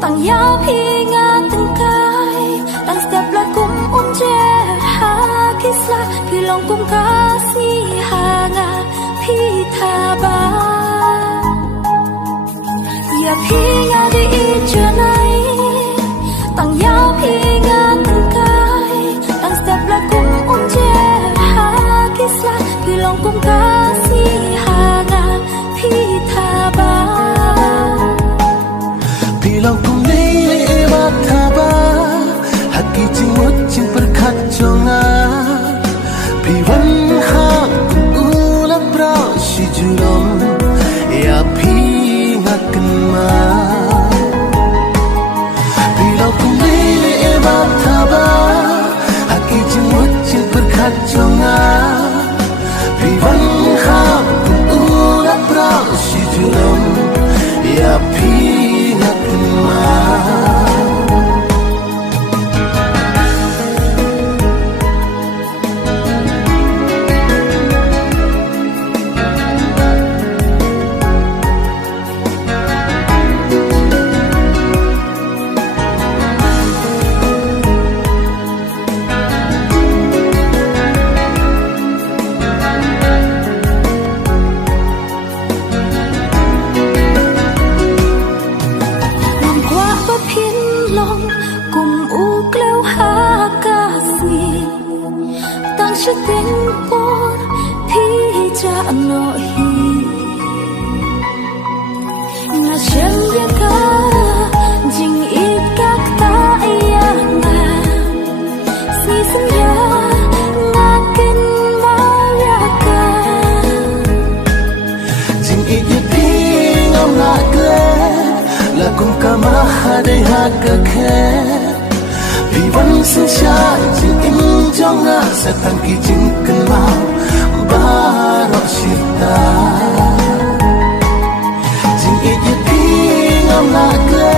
Tang yau pi nga từng kai Tang step la kum je ha kisla pi long kum ka si ha nga pi tha ba Ya pi nga di je nai Tang yau pi nga từng kai Tang step la kum je ha kisla pi long kum ka si ha nga pi tha ba Bilang kum nei thaba haki jimut jim perkaconga piwan ha ulap ra sijurom ya pi ngaken ma Bilang kum nei thaba haki jimut jim perkaconga piwan ha ulap ra sijurom ya pi ngaken ma Cho tiếng bồn thì cha nội Nga chân ya ka Jing it kak ta iya nga Si sinh ya Nga kin ma ya ka Jing it ya pi ngau nga kle La kum ka ma ha dei ha ka khe Pi văn sinh xa jing in cho nga sa tang ki jing kan ma ba ro sita Jing it ya pi ngau nga kle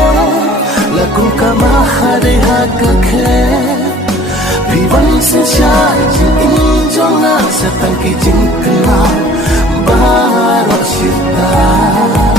La kum ka ma ha dei ha ka khe Pi văn sinh xa jing in cho nga sa tang ki jing kan ma ba ro sita